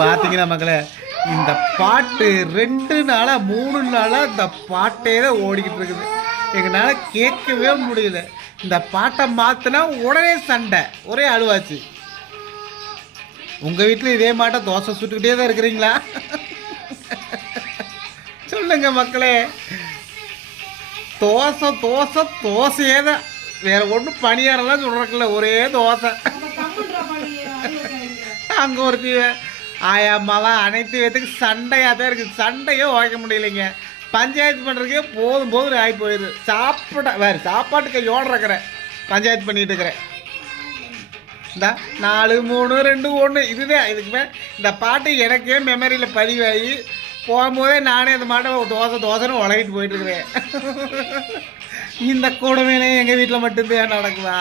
பார்த்தீங்கன்னா மக்களே, இந்த பாட்டு 2 நாளா 3 நாளா இந்த பாட்டே தான் ஓடிக்கிட்டு இருக்குது. எங்களால் கேட்கவே முடியல. இந்த பாட்டை மாற்றினா உடனே சண்டை, ஒரே அழுவாச்சு. உங்கள் வீட்டில் இதே மாட்டை தோசை சுட்டுக்கிட்டே தான் இருக்கிறீங்களா? சொல்லுங்க மக்களே. தோசை தோசை தோசையே தான், வேற ஒன்றும் பணியாரெல்லாம் சொல்கிறக்கில்ல, ஒரே தோசை. அங்கே ஒருத்தி ஆயாம்மாவா அனைத்து பேத்துக்கு சண்டையாக தான் இருக்குது. சண்டையே உழைக்க முடியலைங்க. பஞ்சாயத்து பண்ணுறதுக்கே போதும் போதும் ஆகி போயிடுது. வேறு சாப்பாட்டு கையோடு இருக்கிறேன், பஞ்சாயத்து பண்ணிகிட்டு இருக்கிறேன். இந்த 4 3 2 1 இதுதான். இதுக்குமே இந்த பாட்டு எனக்கே மெமரியில் பதிவாகி போகும்போதே நானே அந்த மாட்டை தோசை தோசைன்னு உலகிட்டு போயிட்டுருக்கிறேன். இந்த கொடுமையிலே எங்கள் வீட்டில் மட்டும்தான் நடக்குதா?